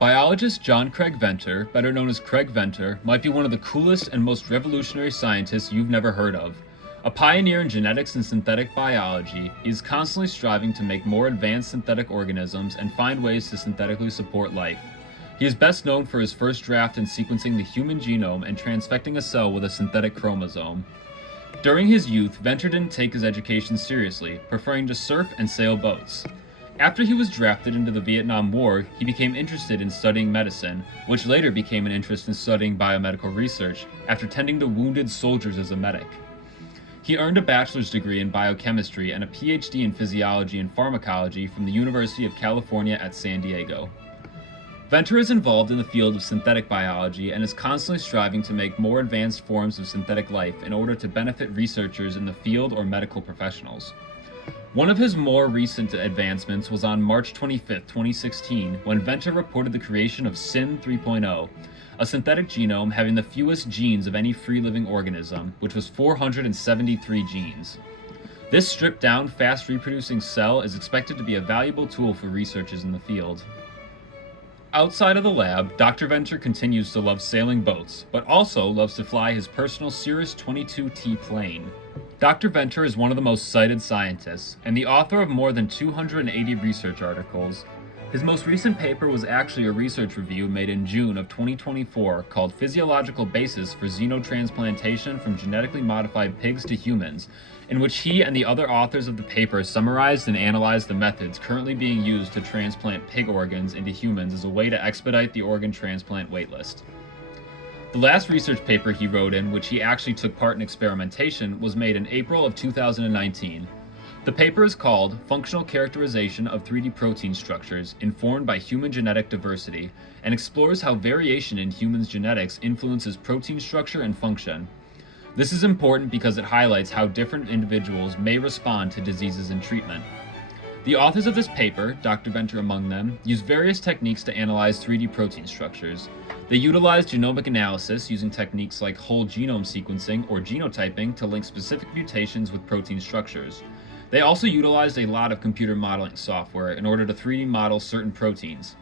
Biologist John Craig Venter, better known as Craig Venter, might be one of the coolest and most revolutionary scientists you've never heard of. A pioneer in genetics and synthetic biology, he is constantly striving to make more advanced synthetic organisms and find ways to synthetically support life. He is best known for his first draft in sequencing the human genome and transfecting a cell with a synthetic chromosome. During his youth, Venter didn't take his education seriously, preferring to surf and sail boats. After he was drafted into the Vietnam War, he became interested in studying medicine, which later became an interest in studying biomedical research after tending to wounded soldiers as a medic. He earned a bachelor's degree in biochemistry and a PhD in physiology and pharmacology from the University of California at San Diego. Venter is involved in the field of synthetic biology and is constantly striving to make more advanced forms of synthetic life in order to benefit researchers in the field or medical professionals. One of his more recent advancements was on March 25, 2016, when Venter reported the creation of SYN 3.0, a synthetic genome having the fewest genes of any free-living organism, which was 473 genes. This stripped-down, fast-reproducing cell is expected to be a valuable tool for researchers in the field. Outside of the lab, Dr. Venter continues to love sailing boats, but also loves to fly his personal Cirrus 22T plane. Dr. Venter is one of the most cited scientists, and the author of more than 280 research articles. His most recent paper was actually a research review made in June of 2024 called Physiological Basis for Xenotransplantation from Genetically Modified Pigs to Humans, in which he and the other authors of the paper summarized and analyzed the methods currently being used to transplant pig organs into humans as a way to expedite the organ transplant waitlist. The last research paper he wrote in which he actually took part in experimentation was made in April of 2019. The paper is called Functional Characterization of 3D Protein Structures Informed by Human Genetic Diversity and explores how variation in humans' genetics influences protein structure and function. This is important because it highlights how different individuals may respond to diseases and treatment. The authors of this paper, Dr. Venter among them, use various techniques to analyze 3D protein structures. They utilize genomic analysis using techniques like whole genome sequencing or genotyping to link specific mutations with protein structures. They also utilized a lot of computer modeling software in order to 3D model certain proteins.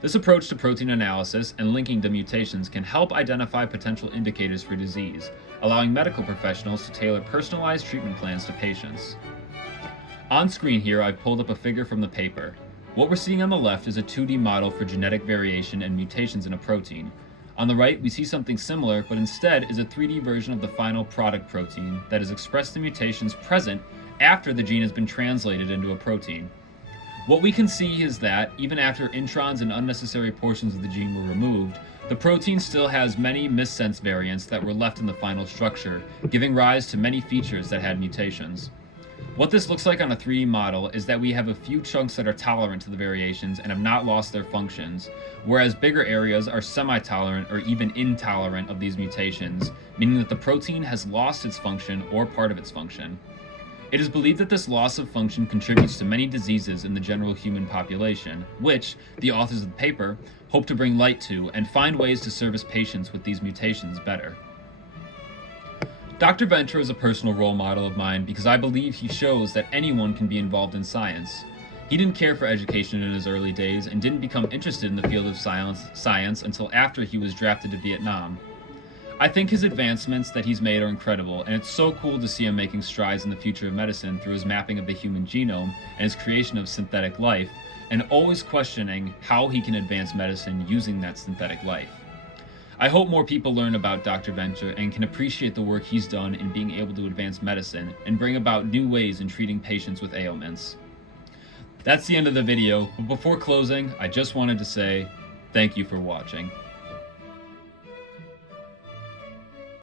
This approach to protein analysis and linking to mutations can help identify potential indicators for disease, allowing medical professionals to tailor personalized treatment plans to patients. On screen here, I've pulled up a figure from the paper. What we're seeing on the left is a 2D model for genetic variation and mutations in a protein. On the right, we see something similar, but instead is a 3D version of the final product protein that has expressed the mutations present after the gene has been translated into a protein. What we can see is that, even after introns and unnecessary portions of the gene were removed, the protein still has many missense variants that were left in the final structure, giving rise to many features that had mutations. What this looks like on a 3D model is that we have a few chunks that are tolerant to the variations and have not lost their functions, whereas bigger areas are semi-tolerant or even intolerant of these mutations, meaning that the protein has lost its function or part of its function. It is believed that this loss of function contributes to many diseases in the general human population, which, the authors of the paper, hope to bring light to and find ways to service patients with these mutations better. Dr. Venter is a personal role model of mine because I believe he shows that anyone can be involved in science. He didn't care for education in his early days and didn't become interested in the field of science until after he was drafted to Vietnam. I think his advancements that he's made are incredible, and it's so cool to see him making strides in the future of medicine through his mapping of the human genome and his creation of synthetic life, and always questioning how he can advance medicine using that synthetic life. I hope more people learn about Dr. Venter and can appreciate the work he's done in being able to advance medicine and bring about new ways in treating patients with ailments. That's the end of the video, but before closing, I just wanted to say thank you for watching.